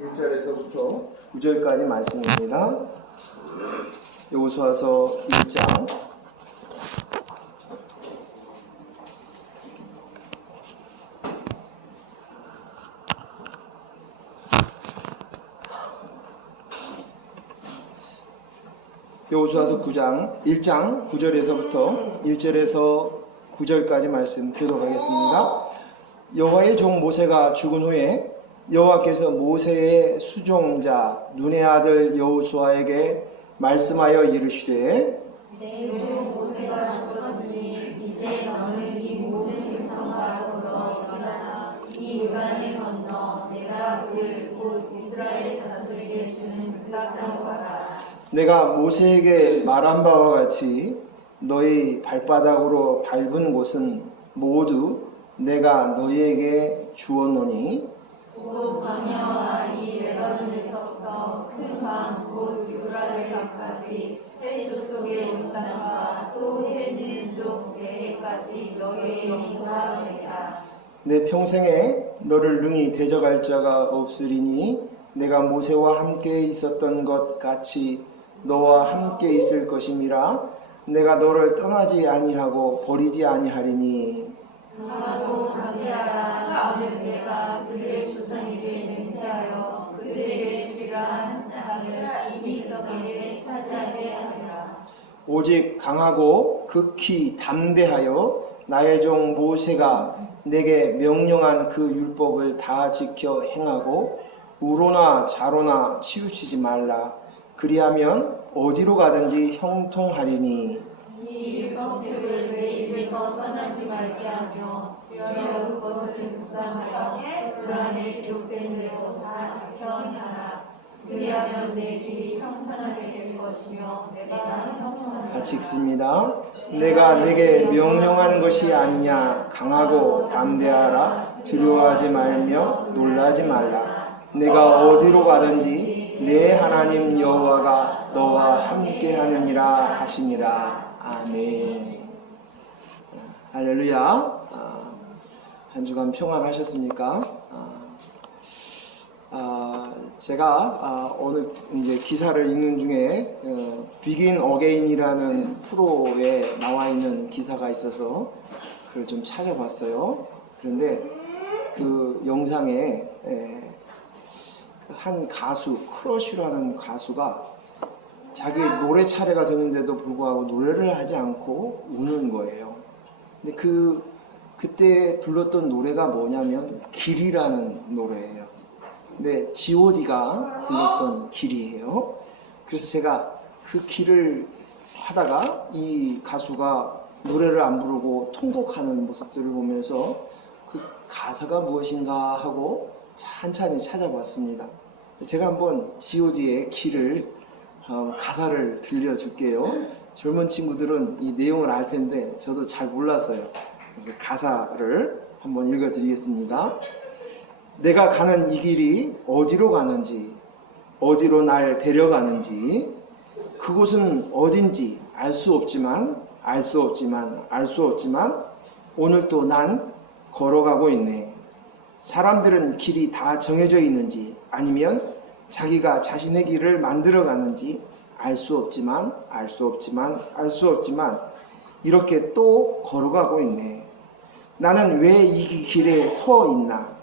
1절에서부터 9절까지 말씀입니다. 여호수아서 1장 여호수아서 1장 9절에서부터 1절에서 9절까지 말씀 교독하겠습니다. 여호와의 종 모세가 죽은 후에 여호와께서 모세의 수종자 눈의 아들 여호수아에게 말씀하여 이르시되 내 종 모세가 죽었으니 이제 너는 이 모든 백성과 더불어 일어나 이 요단을 건너 내가 그들 곧 이스라엘 자손에게 주는 그 땅으로 가라. 내가 모세에게 말한 바와 같이 너희 발바닥으로 밟은 곳은 모두 내가 너희에게 주었노니 곧 광야와 이 레바논에서부터 큰 강 곧 유라레강까지 해쪽 속에 온 땅과 또 해지는 쪽 내해까지 너희의 영토가 되리라. 내 평생에 너를 능히 대적할 자가 없으리니 내가 모세와 함께 있었던 것 같이 너와 함께 있을 것임이라. 내가 너를 떠나지 아니하고 버리지 아니하리니 하고 담대하라. 너는 내가 그들의 조상에게 맹세하여 그들에게 주리라 한 땅을 이 백성에게 차지하게 하리라. 오직 강하고 극히 담대하여 나의 종 모세가 내게 명령한 그 율법을 다 지켜 행하고 우로나 좌로나 치우치지 말라. 그리하면 어디로 가든지 형통하리니 이 율법책을 내 입에서 떠나지 말게 하며 주여 그것을 묵상하여 그 안에 기록된 대로 다 지켜 행하라. 그리하면 내 길이 평탄하게 될 것이며 내가 형통하리라. 같이 읽습니다. 내가 내게 명령한 것이 아니냐. 강하고 담대하라. 두려워하지 말며 놀라지 말라. 내가 어디로 가든지 내 하나님 여호와가 너와 함께하느니라 하시니라. 아멘. 할렐루야. 한 주간 평안하셨습니까? 제가 오늘 이제 기사를 읽는 중에 Begin Again이라는 프로에 나와 있는 기사가 있어서 그걸 좀 찾아봤어요. 그런데 그 영상에 한 가수, 크러쉬라는 가수가 자기 노래 차례가 됐는데도 불구하고 노래를 하지 않고 우는 거예요. 근데 그때 불렀던 노래가 뭐냐면 길이라는 노래예요. 근데 G.O.D가 불렀던 길이에요. 그래서 제가 그 길을 하다가 이 가수가 노래를 안 부르고 통곡하는 모습들을 보면서 그 가사가 무엇인가 하고 찬찬히 찾아봤습니다. 제가 한번 G.O.D의 길을 가사를 들려줄게요. 젊은 친구들은 이 내용을 알 텐데 저도 잘 몰랐어요. 그래서 가사를 한번 읽어드리겠습니다. 내가 가는 이 길이 어디로 가는지, 어디로 날 데려가는지, 그곳은 어딘지 알 수 없지만 오늘도 난 걸어가고 있네. 사람들은 길이 다 정해져 있는지 아니면 자기가 자신의 길을 만들어 가는지 알 수 없지만 이렇게 또 걸어가고 있네. 나는 왜 이 길에 서 있나?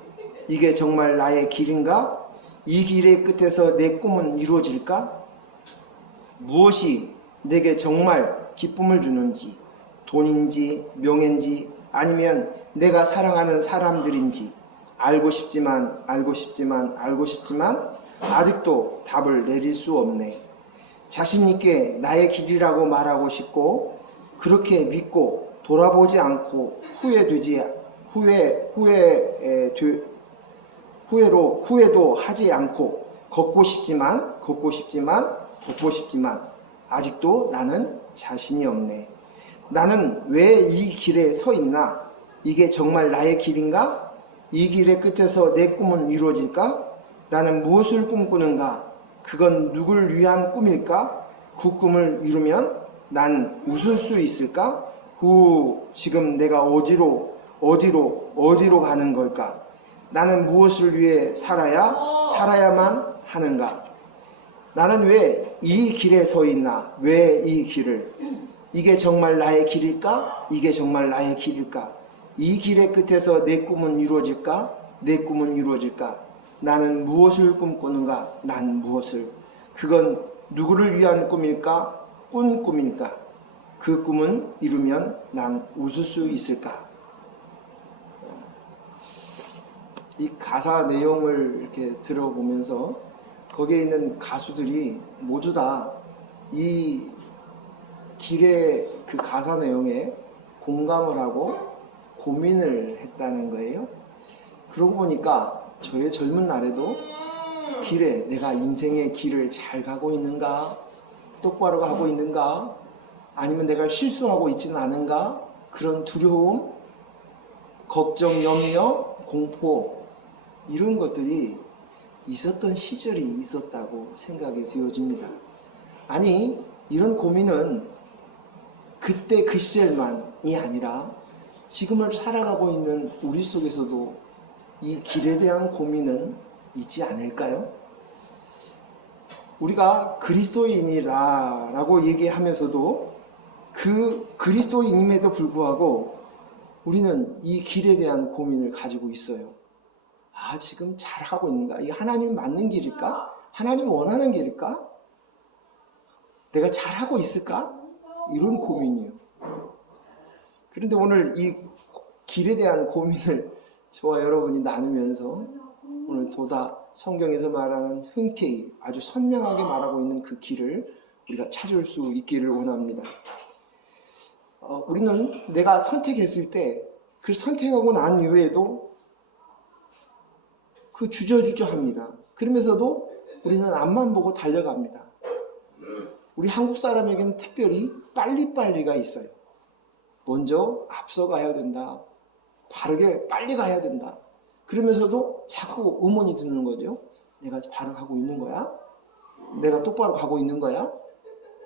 이게 정말 나의 길인가? 이 길의 끝에서 내 꿈은 이루어질까? 무엇이 내게 정말 기쁨을 주는지, 돈인지 명예인지 아니면 내가 사랑하는 사람들인지 알고 싶지만 아직도 답을 내릴 수 없네. 자신 있게 나의 길이라고 말하고 싶고 그렇게 믿고 돌아보지 않고 후회도 하지 않고 걷고 싶지만 아직도 나는 자신이 없네. 나는 왜 이 길에 서 있나? 이게 정말 나의 길인가? 이 길의 끝에서 내 꿈은 이루어질까? 나는 무엇을 꿈꾸는가? 그건 누굴 위한 꿈일까? 그 꿈을 이루면 난 웃을 수 있을까? 지금 내가 어디로 가는 걸까? 나는 무엇을 위해 살아야만 하는가? 나는 왜 이 길에 서 있나? 왜 이 길을? 이게 정말 나의 길일까? 이게 정말 나의 길일까? 이 길의 끝에서 내 꿈은 이루어질까? 내 꿈은 이루어질까? 나는 무엇을 꿈꾸는가? 난 무엇을? 그건 누구를 위한 꿈일까? 꾼 꿈일까? 그 꿈은 이루면 난 웃을 수 있을까? 이 가사 내용을 이렇게 들어보면서 거기에 있는 가수들이 모두 다 이 길의 그 가사 내용에 공감을 하고 고민을 했다는 거예요. 그러고 보니까 저의 젊은 날에도 길에 내가 인생의 길을 잘 가고 있는가? 똑바로 가고 있는가? 아니면 내가 실수하고 있지는 않은가? 그런 두려움, 걱정, 염려, 공포 이런 것들이 있었던 시절이 있었다고 생각이 되어집니다. 아니, 이런 고민은 그때 그 시절만이 아니라 지금을 살아가고 있는 우리 속에서도 이 길에 대한 고민은 있지 않을까요? 우리가 그리스도인이라고 얘기하면서도 그 그리스도인임에도 불구하고 우리는 이 길에 대한 고민을 가지고 있어요. 아, 지금 잘하고 있는가? 이게 하나님 맞는 길일까? 하나님 원하는 길일까? 내가 잘하고 있을까? 이런 고민이에요. 그런데 오늘 이 길에 대한 고민을 저와 여러분이 나누면서 오늘 도다 성경에서 말하는 흔쾌히 아주 선명하게 말하고 있는 그 길을 우리가 찾을 수 있기를 원합니다. 우리는 내가 선택했을 때 그 선택하고 난 이후에도 그 주저주저합니다. 그러면서도 우리는 앞만 보고 달려갑니다. 우리 한국 사람에게는 특별히 빨리빨리가 있어요. 먼저 앞서가야 된다. 바르게 빨리 가야 된다. 그러면서도 자꾸 의문이 드는 거죠. 내가 바로 가고 있는 거야? 내가 똑바로 가고 있는 거야?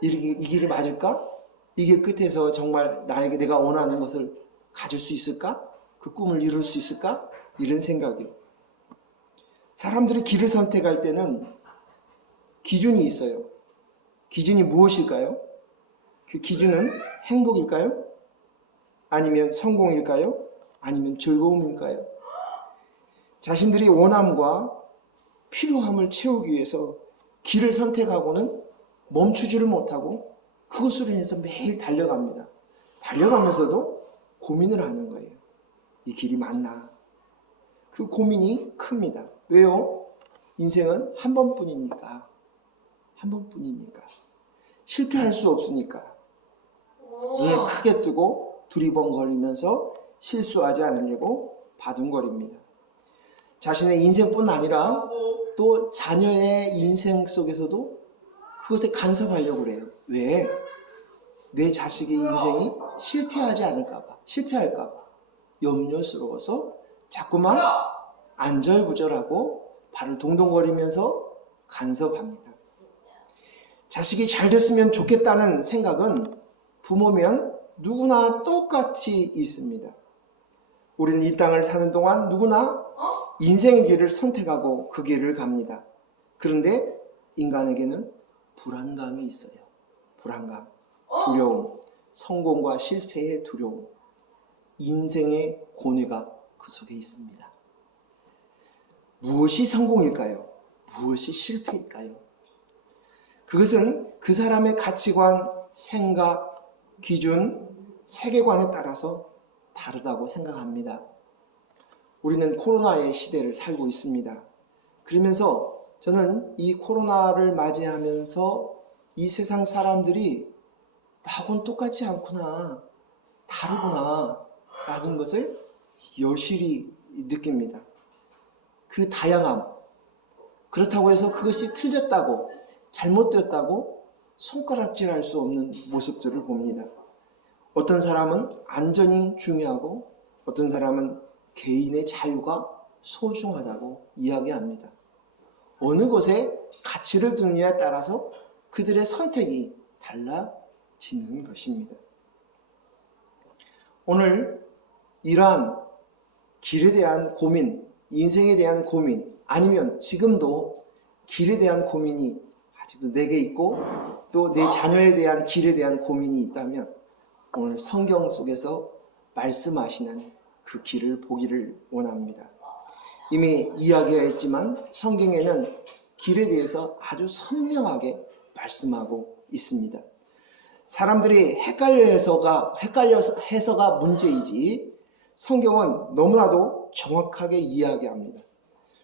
이 길이 맞을까? 이게 끝에서 정말 나에게 내가 원하는 것을 가질 수 있을까? 그 꿈을 이룰 수 있을까? 이런 생각이요. 사람들이 길을 선택할 때는 기준이 있어요. 기준이 무엇일까요? 그 기준은 행복일까요? 아니면 성공일까요? 아니면 즐거움일까요? 자신들이 원함과 필요함을 채우기 위해서 길을 선택하고는 멈추지를 못하고 그것으로 인해서 매일 달려갑니다. 달려가면서도 고민을 하는 거예요. 이 길이 맞나? 그 고민이 큽니다. 왜요? 인생은 한 번뿐이니까. 한 번뿐이니까. 실패할 수 없으니까. 눈을 크게 뜨고 두리번거리면서 실수하지 않으려고 바둥거립니다. 자신의 인생뿐 아니라 또 자녀의 인생 속에서도 그것에 간섭하려고 그래요. 왜? 내 자식의 인생이 실패하지 않을까봐, 실패할까봐 염려스러워서 자꾸만 안절부절하고 발을 동동거리면서 간섭합니다. 자식이 잘 됐으면 좋겠다는 생각은 부모면 누구나 똑같이 있습니다. 우리는 이 땅을 사는 동안 누구나 인생의 길을 선택하고 그 길을 갑니다. 그런데 인간에게는 불안감이 있어요. 불안감, 두려움, 성공과 실패의 두려움, 인생의 고뇌가 그 속에 있습니다. 무엇이 성공일까요? 무엇이 실패일까요? 그것은 그 사람의 가치관, 생각, 기준, 세계관에 따라서 다르다고 생각합니다. 우리는 코로나의 시대를 살고 있습니다. 그러면서 저는 이 코로나를 맞이하면서 이 세상 사람들이 나하고는 똑같지 않구나, 다르구나 라는 것을 여실히 느낍니다. 그 다양함, 그렇다고 해서 그것이 틀렸다고, 잘못되었다고 손가락질할 수 없는 모습들을 봅니다. 어떤 사람은 안전이 중요하고 어떤 사람은 개인의 자유가 소중하다고 이야기합니다. 어느 곳에 가치를 두느냐에 따라서 그들의 선택이 달라지는 것입니다. 오늘 이러한 길에 대한 고민, 인생에 대한 고민, 아니면 지금도 길에 대한 고민이 아직도 내게 있고 또 내 자녀에 대한 길에 대한 고민이 있다면 오늘 성경 속에서 말씀하시는 그 길을 보기를 원합니다. 이미 이야기했지만 성경에는 길에 대해서 아주 선명하게 말씀하고 있습니다. 사람들이 헷갈려서가 문제이지 성경은 너무나도 정확하게 이야기합니다.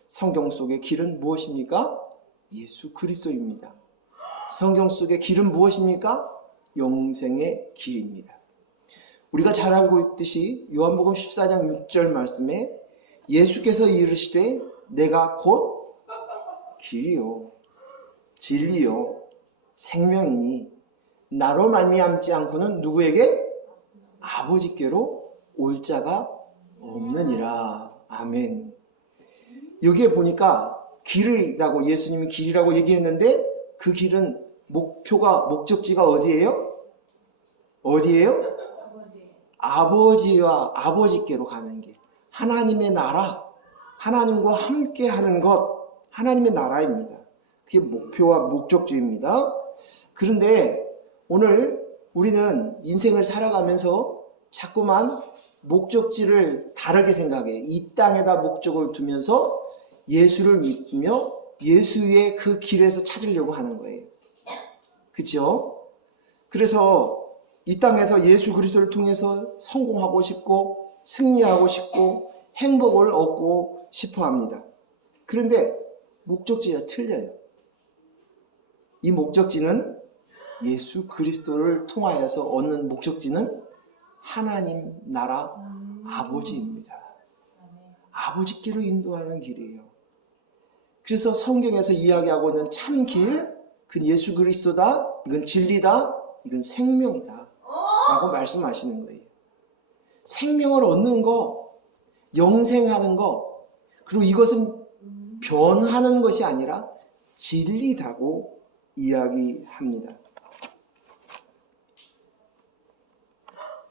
성경 속의 길은 무엇입니까? 예수 그리스도입니다. 성경 속의 길은 무엇입니까? 영생의 길입니다. 우리가 잘 알고 있듯이 요한복음 14장 6절 말씀에 예수께서 이르시되 내가 곧 길이요 진리요 생명이니 나로 말미암지 않고는 누구에게? 아버지께로 올 자가 없느니라. 아멘. 여기에 보니까 길이라고 예수님이 길이라고 얘기했는데 그 길은 목적지가 어디예요? 어디예요? 아버지와 아버지께로 가는 길. 하나님의 나라, 하나님과 함께 하는 것, 하나님의 나라입니다. 그게 목표와 목적지입니다. 그런데 오늘 우리는 인생을 살아가면서 자꾸만 목적지를 다르게 생각해. 이 땅에다 목적을 두면서 예수를 믿으며 예수의 그 길에서 찾으려고 하는 거예요. 그렇죠? 그래서 이 땅에서 예수 그리스도를 통해서 성공하고 싶고 승리하고 싶고 행복을 얻고 싶어 합니다. 그런데 목적지가 틀려요. 이 목적지는 예수 그리스도를 통하여서 얻는 목적지는 하나님 나라 아버지입니다. 아버지께로 인도하는 길이에요. 그래서 성경에서 이야기하고 있는 참 길, 그건 예수 그리스도다, 이건 진리다, 이건 생명이다 라고 말씀하시는 거예요. 생명을 얻는 거, 영생하는 거, 그리고 이것은 변하는 것이 아니라 진리다고 이야기합니다.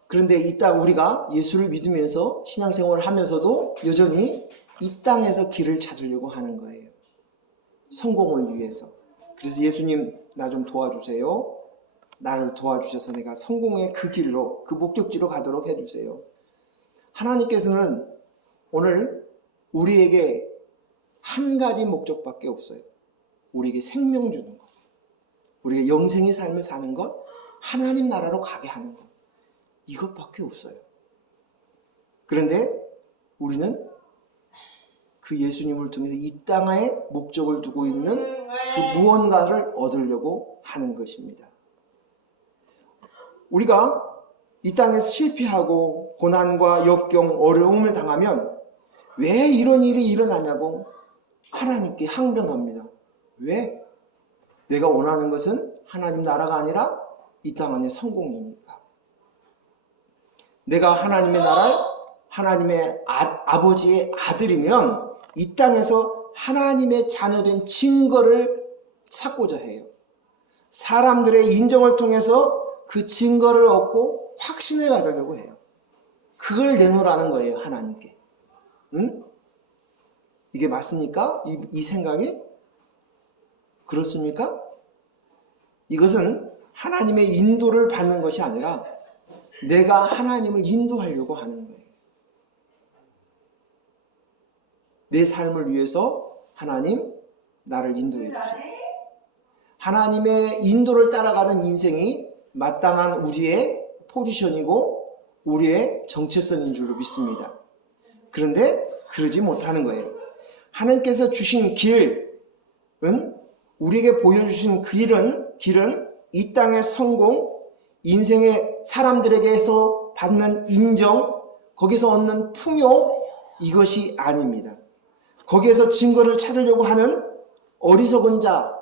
그런데 이 땅 우리가 예수를 믿으면서 신앙생활을 하면서도 여전히 이 땅에서 길을 찾으려고 하는 거예요. 성공을 위해서. 그래서 예수님 나 좀 도와주세요. 나를 도와주셔서 내가 성공의 그 길로, 그 목적지로 가도록 해주세요. 하나님께서는 오늘 우리에게 한 가지 목적밖에 없어요. 우리에게 생명 주는 것, 우리가 영생의 삶을 사는 것, 하나님 나라로 가게 하는 것, 이것밖에 없어요. 그런데 우리는 그 예수님을 통해서 이 땅에 목적을 두고 있는 그 무언가를 얻으려고 하는 것입니다. 우리가 이 땅에서 실패하고 고난과 역경, 어려움을 당하면 왜 이런 일이 일어나냐고 하나님께 항변합니다. 왜? 내가 원하는 것은 하나님 나라가 아니라 이 땅 안의 성공이니까. 내가 하나님의 나라를 하나님의 아버지의 아들이면 이 땅에서 하나님의 자녀된 증거를 찾고자 해요. 사람들의 인정을 통해서 그 증거를 얻고 확신을 가지려고 해요. 그걸 내놓으라는 거예요, 하나님께. 응? 이게 맞습니까? 이 생각이? 그렇습니까? 이것은 하나님의 인도를 받는 것이 아니라 내가 하나님을 인도하려고 하는 거예요. 내 삶을 위해서 하나님 나를 인도해 주세요. 하나님의 인도를 따라가는 인생이 마땅한 우리의 포지션이고 우리의 정체성인 줄로 믿습니다. 그런데 그러지 못하는 거예요. 하나님께서 주신 길은, 우리에게 보여주신 길은 이 땅의 성공, 인생의 사람들에게서 받는 인정, 거기서 얻는 풍요, 이것이 아닙니다. 거기에서 증거를 찾으려고 하는 어리석은 자,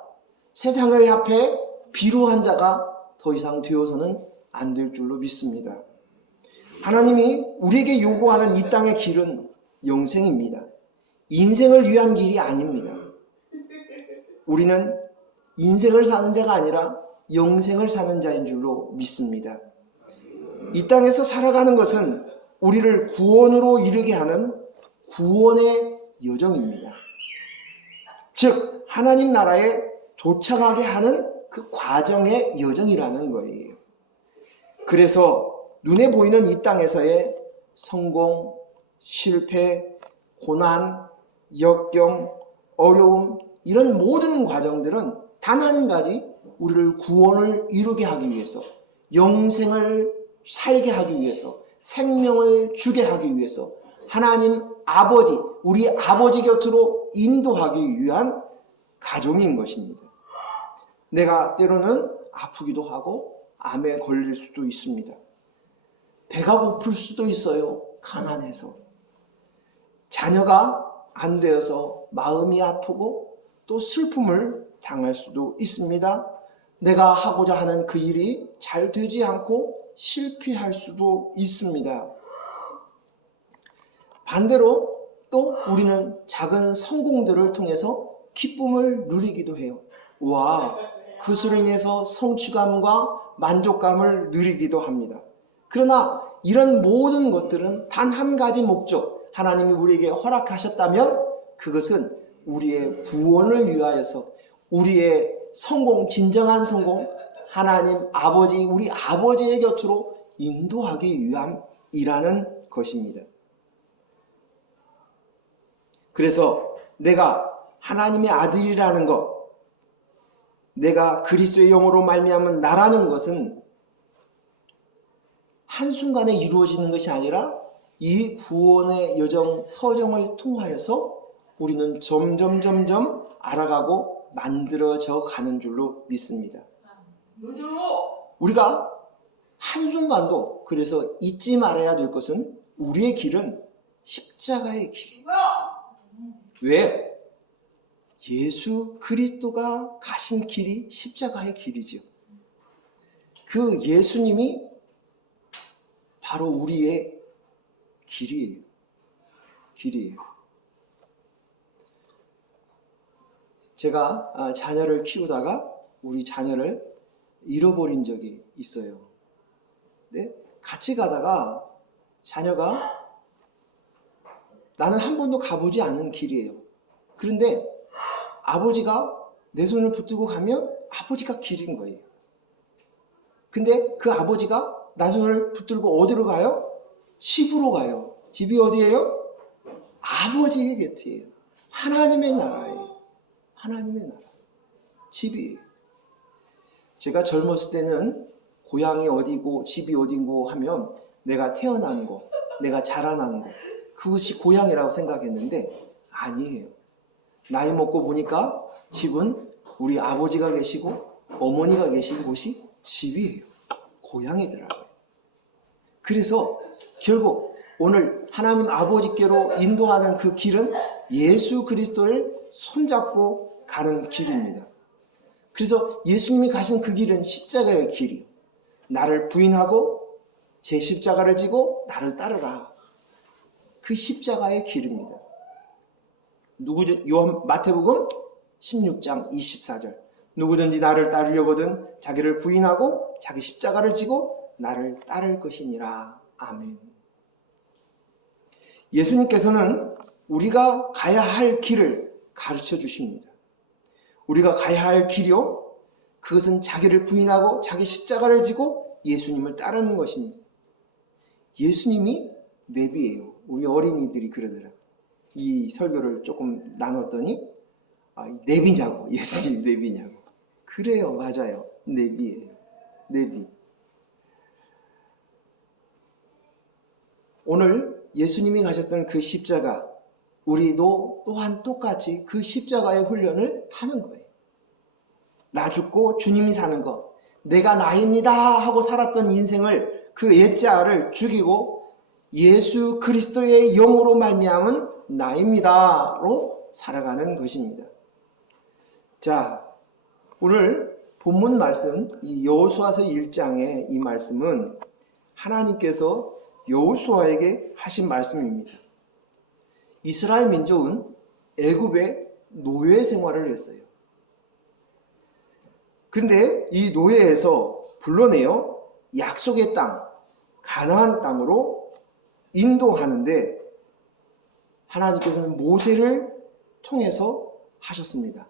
세상을 앞에 비루한 자가 더 이상 되어서는 안 될 줄로 믿습니다. 하나님이 우리에게 요구하는 이 땅의 길은 영생입니다. 인생을 위한 길이 아닙니다. 우리는 인생을 사는 자가 아니라 영생을 사는 자인 줄로 믿습니다. 이 땅에서 살아가는 것은 우리를 구원으로 이르게 하는 구원의 여정입니다. 즉 하나님 나라에 도착하게 하는 그 과정의 여정이라는 거예요. 그래서 눈에 보이는 이 땅에서의 성공, 실패, 고난, 역경, 어려움, 이런 모든 과정들은 단 한 가지, 우리를 구원을 이루게 하기 위해서, 영생을 살게 하기 위해서, 생명을 주게 하기 위해서 하나님 아버지, 우리 아버지 곁으로 인도하기 위한 과정인 것입니다. 내가 때로는 아프기도 하고 암에 걸릴 수도 있습니다. 배가 고플 수도 있어요. 가난해서. 자녀가 안 되어서 마음이 아프고 또 슬픔을 당할 수도 있습니다. 내가 하고자 하는 그 일이 잘 되지 않고 실패할 수도 있습니다. 반대로 또 우리는 작은 성공들을 통해서 기쁨을 누리기도 해요. 와, 그것으로 인해서 성취감과 만족감을 누리기도 합니다. 그러나 이런 모든 것들은 단 한 가지 목적, 하나님이 우리에게 허락하셨다면 그것은 우리의 구원을 위하여서, 우리의 성공, 진정한 성공, 하나님 아버지, 우리 아버지의 곁으로 인도하기 위함이라는 것입니다. 그래서 내가 하나님의 아들이라는 것, 내가 그리스도의 영으로 말미암은 나라는 것은 한순간에 이루어지는 것이 아니라 이 구원의 여정, 서정을 통하여서 우리는 점점 알아가고 만들어져 가는 줄로 믿습니다. 우리가 한순간도 그래서 잊지 말아야 될 것은 우리의 길은 십자가의 길이에요. 왜? 예수 그리스도가 가신 길이 십자가의 길이죠. 그 예수님이 바로 우리의 길이에요. 제가 자녀를 키우다가 우리 자녀를 잃어버린 적이 있어요. 근데 같이 가다가 자녀가, 나는 한 번도 가보지 않은 길이에요. 그런데 아버지가 내 손을 붙들고 가면 아버지가 길인 거예요. 근데 그 아버지가 나 손을 붙들고 어디로 가요? 집으로 가요. 집이 어디예요? 아버지의 곁이에요. 하나님의 나라예요. 하나님의 나라. 집이에요. 제가 젊었을 때는 고향이 어디고 집이 어디고 하면 내가 태어난 곳, 내가 자라난 곳, 그것이 고향이라고 생각했는데 아니에요. 나이 먹고 보니까 집은 우리 아버지가 계시고 어머니가 계신 곳이 집이에요. 고향이더라고요. 그래서 결국 오늘 하나님 아버지께로 인도하는 그 길은 예수 그리스도를 손잡고 가는 길입니다. 그래서 예수님이 가신 그 길은 십자가의 길이, 나를 부인하고 제 십자가를 지고 나를 따르라, 그 십자가의 길입니다. 마태복음 16장 24절, 누구든지 나를 따르려거든 자기를 부인하고 자기 십자가를 지고 나를 따를 것이니라. 아멘. 예수님께서는 우리가 가야 할 길을 가르쳐 주십니다. 우리가 가야 할 길이요, 그것은 자기를 부인하고 자기 십자가를 지고 예수님을 따르는 것입니다. 예수님이 내비예요. 우리 어린이들이 그러더라. 이 설교를 조금 나눴더니 내비냐고, 예수님이 내비냐고. 그래요, 맞아요. 내비예요. 내비. 오늘 예수님이 가셨던 그 십자가, 우리도 또한 똑같이 그 십자가의 훈련을 하는 거예요. 나 죽고 주님이 사는 것, 내가 나입니다 하고 살았던 인생을, 그 옛자를 죽이고 예수 그리스도의 영으로 말미암은 나입니다로 살아가는 것입니다. 자, 오늘 본문 말씀, 이 여호수아서 1장의 이 말씀은 하나님께서 여호수아에게 하신 말씀입니다. 이스라엘 민족은 애굽의 노예 생활을 했어요. 그런데 이 노예에서 불러내어 약속의 땅, 가나안 땅으로 인도하는데 하나님께서는 모세를 통해서 하셨습니다.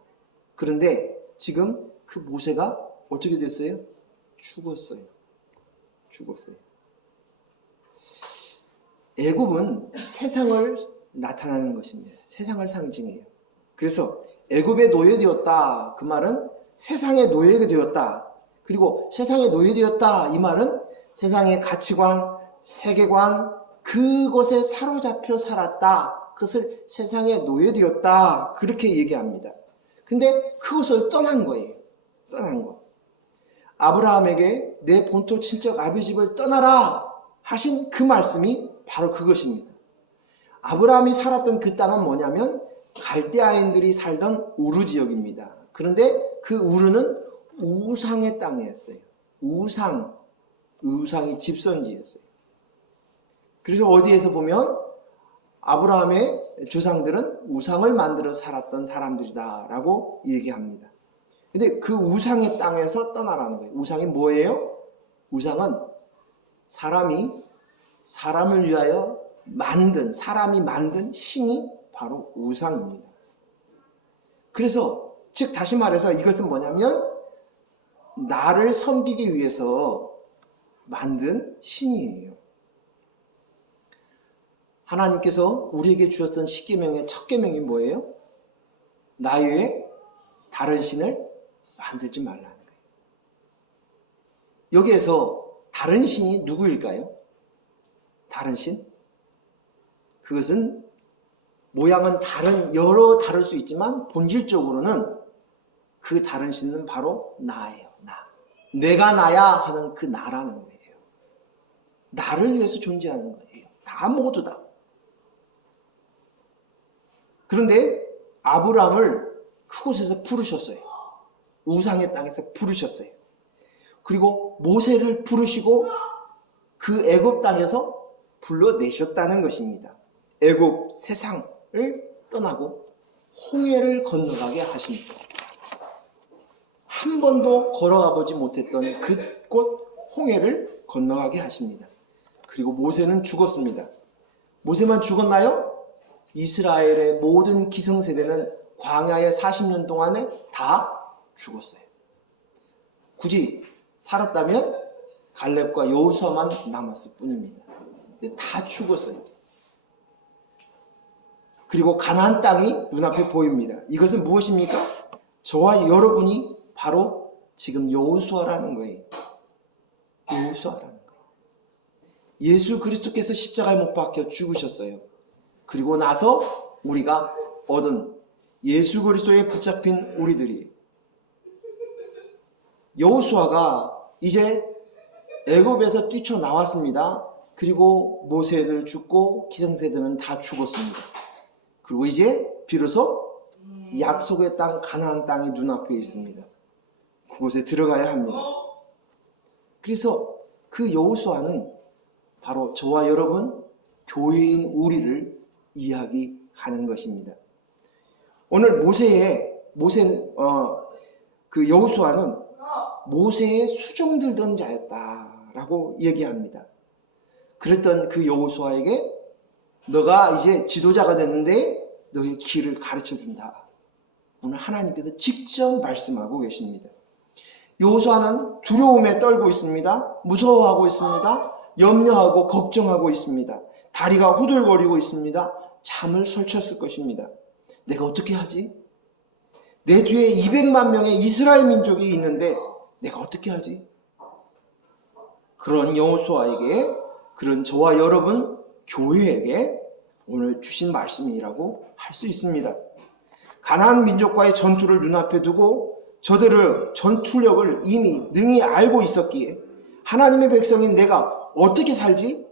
그런데 지금 그 모세가 어떻게 됐어요? 죽었어요. 애굽은 세상을 나타나는 것입니다. 세상을 상징해요. 그래서 애굽에 노예되었다, 그 말은 세상에 노예가 되었다. 그리고 세상에 노예되었다, 이 말은 세상의 가치관, 세계관, 그것에 사로잡혀 살았다. 그것을 세상에 노예되었다, 그렇게 얘기합니다. 근데 그것을 떠난 거예요. 떠난 거. 아브라함에게 내 본토 친척 아비 집을 떠나라 하신 그 말씀이 바로 그것입니다. 아브라함이 살았던 그 땅은 뭐냐면 갈대아인들이 살던 우르 지역입니다. 그런데 그 우르는 우상의 땅이었어요. 우상이 집선지였어요. 그래서 어디에서 보면 아브라함의 조상들은 우상을 만들어 살았던 사람들이다라고 얘기합니다. 근데 그 우상의 땅에서 떠나라는 거예요. 우상이 뭐예요? 우상은 사람을 위하여 사람이 만든 신이 바로 우상입니다. 그래서 즉 다시 말해서 이것은 뭐냐면 나를 섬기기 위해서 만든 신이에요. 하나님께서 우리에게 주셨던 십계명의 첫 계명이 뭐예요? 나 외에 다른 신을 만들지 말라는 거예요. 여기에서 다른 신이 누구일까요? 다른 신? 그것은 모양은 여러 다를 수 있지만 본질적으로는 그 다른 신은 바로 나예요. 내가 나야 하는 그 나라는 거예요. 나를 위해서 존재하는 거예요. 다 모두 다. 그런데 아브라함을 그곳에서 부르셨어요. 우상의 땅에서 부르셨어요. 그리고 모세를 부르시고 그 애굽 땅에서 불러내셨다는 것입니다. 애굽 세상을 떠나고 홍해를 건너가게 하십니다. 한 번도 걸어가 보지 못했던 그곳 홍해를 건너가게 하십니다. 그리고 모세는 죽었습니다. 모세만 죽었나요? 이스라엘의 모든 기성세대는 광야의 40년 동안에 다 죽었어요. 굳이 살았다면 갈렙과 여호수아만 남았을 뿐입니다. 다 죽었어요. 그리고 가나안 땅이 눈앞에 보입니다. 이것은 무엇입니까? 저와 여러분이 바로 지금 여호수아라는 거예요. 여호수아라는 거예요. 예수 그리스도께서 십자가에 못 박혀 죽으셨어요. 그리고 나서 우리가 얻은 예수 그리스도에 붙잡힌 우리들이, 여호수아가 이제 애굽에서 뛰쳐나왔습니다. 그리고 모세들 죽고 기성세대는 다 죽었습니다. 그리고 이제 비로소 약속의 땅 가나안 땅이 눈앞에 있습니다. 그곳에 들어가야 합니다. 그래서 그 여호수아는 바로 저와 여러분, 교회인 우리를 이야기하는 것입니다. 오늘 그 여호수아는 모세의 수종들던 자였다라고 얘기합니다. 그랬던 그 여호수아에게 너가 이제 지도자가 됐는데 너의 길을 가르쳐준다. 오늘 하나님께서 직접 말씀하고 계십니다. 여호수아는 두려움에 떨고 있습니다. 무서워하고 있습니다. 염려하고 걱정하고 있습니다. 다리가 후들거리고 있습니다. 잠을 설쳤을 것입니다. 내가 어떻게 하지? 내 뒤에 200만 명의 이스라엘 민족이 있는데 내가 어떻게 하지? 그런 여호수아에게, 그런 저와 여러분 교회에게 오늘 주신 말씀이라고 할 수 있습니다. 가나안 민족과의 전투를 눈앞에 두고 저들을 전투력을 이미 능히 알고 있었기에 하나님의 백성인 내가 어떻게 살지?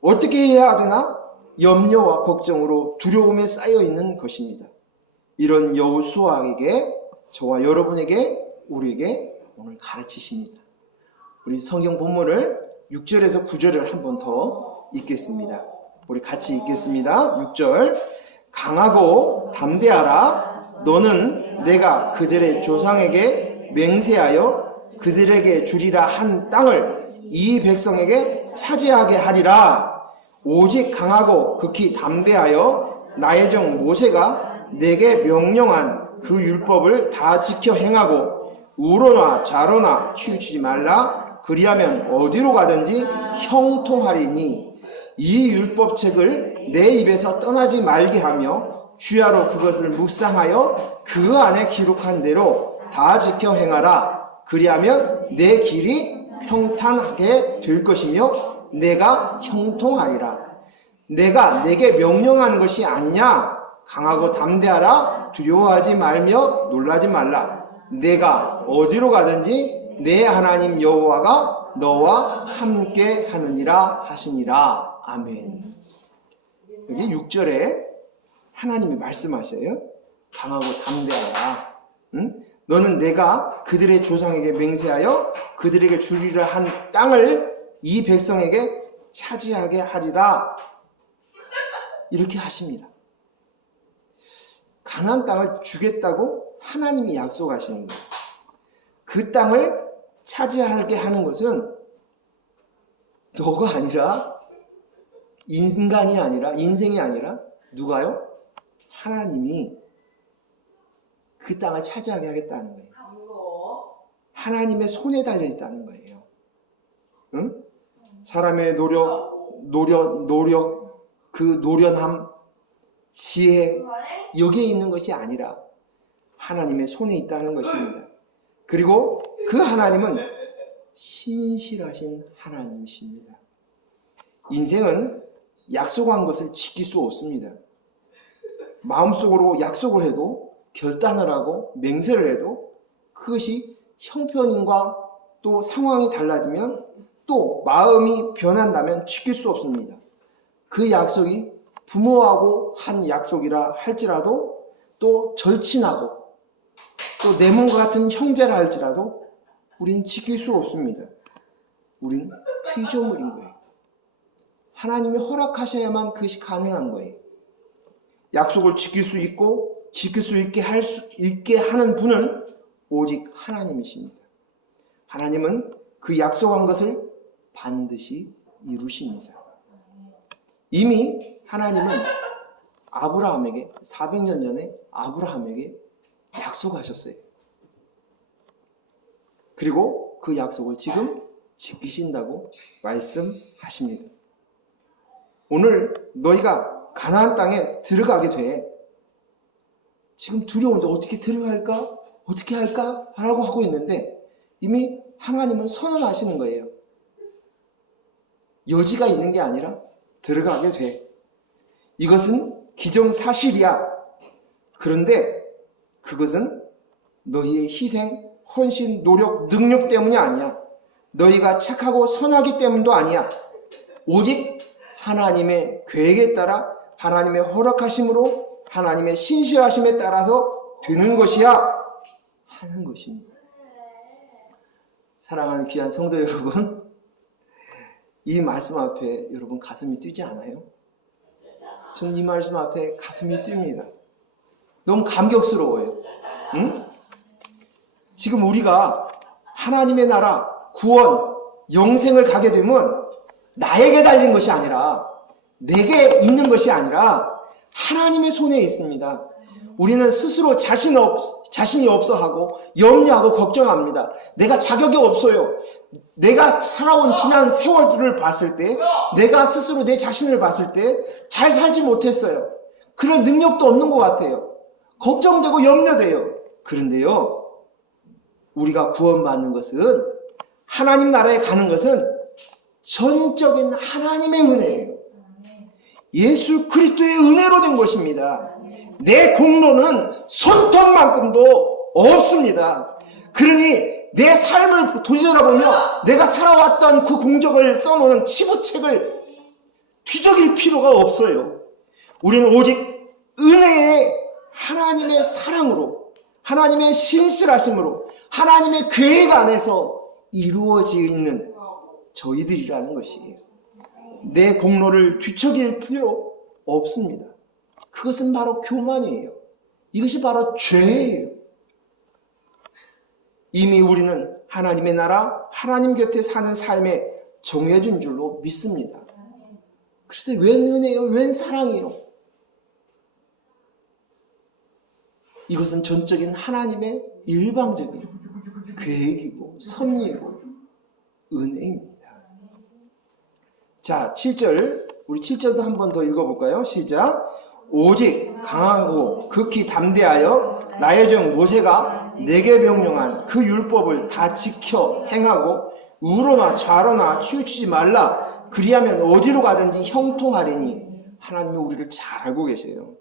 어떻게 해야 되나? 염려와 걱정으로 두려움에 쌓여 있는 것입니다. 이런 여호수아에게, 저와 여러분에게, 우리에게 오늘 가르치십니다. 우리 성경 본문을 6절에서 9절을 한 번 더 읽겠습니다. 우리 같이 읽겠습니다. 6절. 강하고 담대하라. 너는 내가 그들의 조상에게 맹세하여 그들에게 주리라 한 땅을 이 백성에게 차지하게 하리라. 오직 강하고 극히 담대하여 나의 종 모세가 내게 명령한 그 율법을 다 지켜 행하고 우로나 좌로나 치우치지 말라. 그리하면 어디로 가든지 형통하리니 이 율법책을 내 입에서 떠나지 말게 하며 주야로 그것을 묵상하여 그 안에 기록한 대로 다 지켜 행하라. 그리하면 내 길이 평탄하게 될 것이며 내가 형통하리라. 내가 내게 명령하는 것이 아니냐? 강하고 담대하라. 두려워하지 말며 놀라지 말라. 내가 어디로 가든지 내 하나님 여호와가 너와 함께 하느니라 하시니라. 아멘. 여기 6절에 하나님이 말씀하셔요. 강하고 담대하라. 응? 너는 내가 그들의 조상에게 맹세하여 그들에게 주리라 한 땅을 이 백성에게 차지하게 하리라. 이렇게 하십니다. 가나안 땅을 주겠다고 하나님이 약속하시는 거예요. 그 땅을 차지하게 하는 것은 너가 아니라, 인간이 아니라, 인생이 아니라 누가요? 하나님이 그 땅을 차지하게 하겠다는 거예요. 하나님의 손에 달려있다는 거예요. 응? 사람의 노력, 그 노련함, 지혜, 여기에 있는 것이 아니라 하나님의 손에 있다는 것입니다. 그리고 그 하나님은 신실하신 하나님이십니다. 인생은 약속한 것을 지킬 수 없습니다. 마음속으로 약속을 해도, 결단을 하고 맹세를 해도 그것이 형편인과 또 상황이 달라지면 또 마음이 변한다면 지킬 수 없습니다. 그 약속이 부모하고 한 약속이라 할지라도, 또 절친하고 또 내 몸과 같은 형제라 할지라도 우린 지킬 수 없습니다. 우린 피조물인 거예요. 하나님이 허락하셔야만 그것이 가능한 거예요. 약속을 지킬 수 있고 지킬 수 있게 하는 분은 오직 하나님이십니다. 하나님은 그 약속한 것을 반드시 이루십니다. 이미 하나님은 아브라함에게 400년 전에 아브라함에게 약속하셨어요. 그리고 그 약속을 지금 지키신다고 말씀하십니다. 오늘 너희가 가나안 땅에 들어가게 돼. 지금 두려운데 어떻게 들어갈까? 어떻게 할까? 라고 하고 있는데 이미 하나님은 선언하시는 거예요. 여지가 있는 게 아니라 들어가게 돼. 이것은 기정사실이야. 그런데 그것은 너희의 희생, 헌신, 노력, 능력 때문이 아니야. 너희가 착하고 선하기 때문도 아니야. 오직 하나님의 계획에 따라, 하나님의 허락하심으로, 하나님의 신실하심에 따라서 되는 것이야 하는 것입니다. 사랑하는 귀한 성도 여러분, 이 말씀 앞에 여러분 가슴이 뛰지 않아요? 저는 이 말씀 앞에 가슴이 뜁니다. 너무 감격스러워요. 응? 지금 우리가 하나님의 나라, 구원, 영생을 가게 되면 나에게 달린 것이 아니라, 내게 있는 것이 아니라 하나님의 손에 있습니다. 우리는 스스로 자신이 없어 하고 염려하고 걱정합니다. 내가 자격이 없어요. 내가 살아온 지난 세월들을 봤을 때, 내가 스스로 내 자신을 봤을 때 잘 살지 못했어요. 그런 능력도 없는 것 같아요. 걱정되고 염려돼요. 그런데요, 우리가 구원받는 것은, 하나님 나라에 가는 것은 전적인 하나님의 은혜예요. 예수 그리스도의 은혜로 된 것입니다. 내 공로는 손톱만큼도 없습니다. 그러니 내 삶을 돌아보며 내가 살아왔던 그 공적을 써놓은 치부책을 뒤적일 필요가 없어요. 우리는 오직 은혜의 하나님의 사랑으로, 하나님의 신실하심으로, 하나님의 계획 안에서 이루어져 있는 저희들이라는 것이에요. 내 공로를 뒤척일 필요 없습니다. 그것은 바로 교만이에요. 이것이 바로 죄예요. 이미 우리는 하나님의 나라, 하나님 곁에 사는 삶에 정해진 줄로 믿습니다. 그래서 웬 은혜요? 웬 사랑이요? 이것은 전적인 하나님의 일방적인 계획이고 섭리이고 은혜입니다. 자, 7절, 우리 7절도 한 번 더 읽어볼까요? 시작. 오직 강하고 극히 담대하여 나의 종 모세가 내게 명령한 그 율법을 다 지켜 행하고 우로나 좌로나 치우치지 말라. 그리하면 어디로 가든지 형통하리니. 하나님이 우리를 잘 알고 계세요.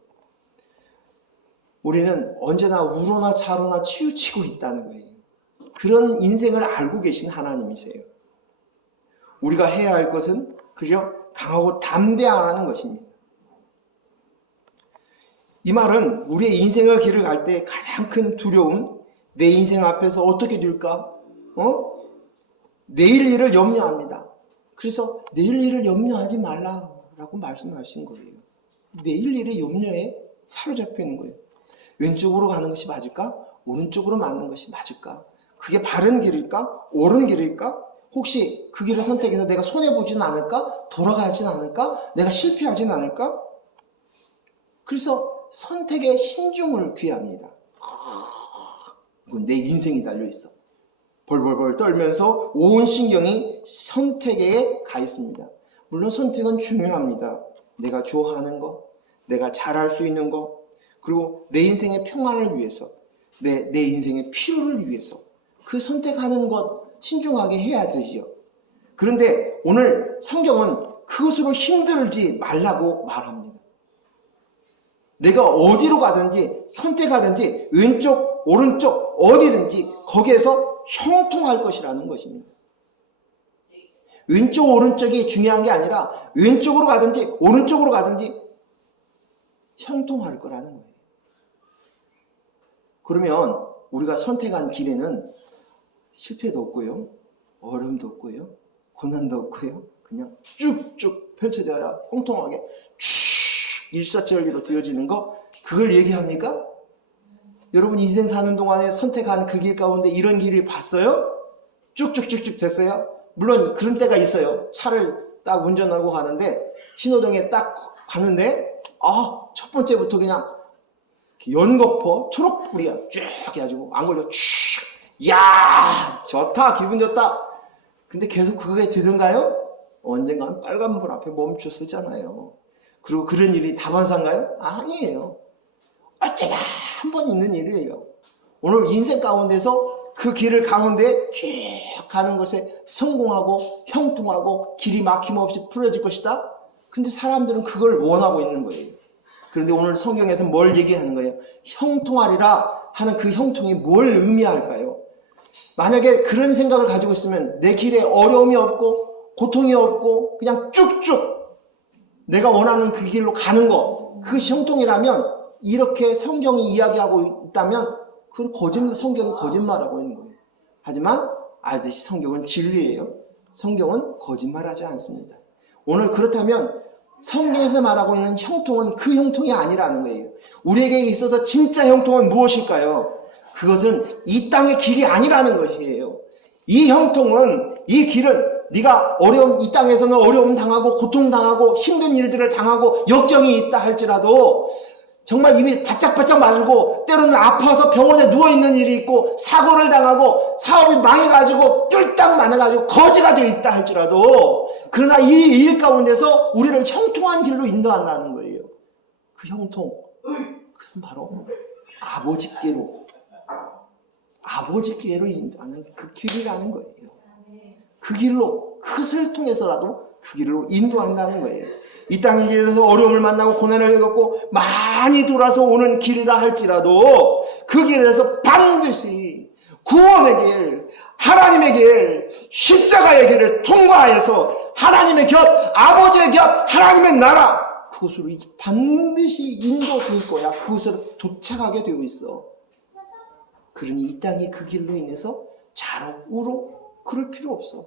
우리는 언제나 우로나 좌로나 치우치고 있다는 거예요. 그런 인생을 알고 계신 하나님이세요. 우리가 해야 할 것은 그저 강하고 담대하는 것입니다. 이 말은 우리의 인생의 길을 갈 때 가장 큰 두려움, 내 인생 앞에서 어떻게 될까? 내일 일을 염려합니다. 그래서 내일 일을 염려하지 말라라고 말씀하신 거예요. 내일 일의 염려에 사로잡혀 있는 거예요. 왼쪽으로 가는 것이 맞을까? 오른쪽으로 맞는 것이 맞을까? 그게 바른 길일까? 옳은 길일까? 혹시 그 길을 선택해서 내가 손해보지는 않을까? 돌아가진 않을까? 내가 실패하진 않을까? 그래서 선택에 신중을 귀합니다. 이건 내 인생이 달려있어. 벌벌벌 떨면서 온 신경이 선택에 가 있습니다. 물론 선택은 중요합니다. 내가 좋아하는 것, 내가 잘할 수 있는 것, 그리고 내 인생의 평안을 위해서, 내 인생의 필요를 위해서 그 선택하는 것 신중하게 해야 되지요. 그런데 오늘 성경은 그것으로 힘들지 말라고 말합니다. 내가 어디로 가든지 선택하든지 왼쪽 오른쪽 어디든지 거기에서 형통할 것이라는 것입니다. 왼쪽 오른쪽이 중요한 게 아니라 왼쪽으로 가든지 오른쪽으로 가든지 형통할 거라는 거예요. 그러면 우리가 선택한 길에는 실패도 없고요, 어려움도 없고요, 고난도 없고요, 그냥 쭉쭉 펼쳐져야 통통하게 일사천리로 되어지는 거, 그걸 얘기합니까? 여러분 인생 사는 동안에 선택한 그 길 가운데 이런 길을 봤어요? 쭉쭉쭉쭉 됐어요? 물론 그런 때가 있어요. 차를 딱 운전하고 가는데 신호등에 딱 가는데 첫 번째부터 그냥 연거푸 초록불이야. 쭉 해가지고 안 걸려. 야 좋다, 기분 좋다. 근데 계속 그게 되던가요? 언젠가는 빨간불 앞에 멈춰 서잖아요. 그리고 그런 일이 다반사인가요? 아니에요. 어쩌다 한 번 있는 일이에요. 오늘 인생 가운데서 그 길을 가운데 쭉 가는 것에 성공하고 형통하고 길이 막힘없이 풀어질 것이다. 근데 사람들은 그걸 원하고 있는 거예요. 그런데 오늘 성경에서 뭘 얘기하는 거예요? 형통하리라 하는 그 형통이 뭘 의미할까요? 만약에 그런 생각을 가지고 있으면 내 길에 어려움이 없고 고통이 없고 그냥 쭉쭉 내가 원하는 그 길로 가는 거, 그것이 형통이라면, 이렇게 성경이 이야기하고 있다면 그건 성경이 거짓말하고 있는 거예요. 하지만 알듯이 성경은 진리예요. 성경은 거짓말하지 않습니다. 오늘 그렇다면 성경에서 말하고 있는 형통은 그 형통이 아니라는 거예요. 우리에게 있어서 진짜 형통은 무엇일까요? 그것은 이 땅의 길이 아니라는 것이에요. 이 형통은, 이 길은 네가 이 땅에서는 어려움 당하고 고통당하고 힘든 일들을 당하고 역경이 있다 할지라도 정말 입이 바짝바짝 마르고 때로는 아파서 병원에 누워있는 일이 있고 사고를 당하고 사업이 망해가지고 쫄딱 많아가지고 거지가 되어 있다 할지라도, 그러나 이 일 가운데서 우리를 형통한 길로 인도한다는 거예요. 그 형통, 그것은 바로 아버지께로 인도하는 그 길이라는 거예요. 그 길로, 그것을 통해서라도 그 길로 인도한다는 거예요. 이 땅의 길에서 어려움을 만나고 고난을 겪고 많이 돌아서 오는 길이라 할지라도 그 길에서 반드시 구원의 길, 하나님의 길, 십자가의 길을 통과해서 하나님의 곁, 아버지의 곁, 하나님의 나라, 그것으로 반드시 인도될 거야. 그것으로 도착하게 되고 있어. 그러니 이 땅이 그 길로 인해서 좌로 우로 그럴 필요 없어.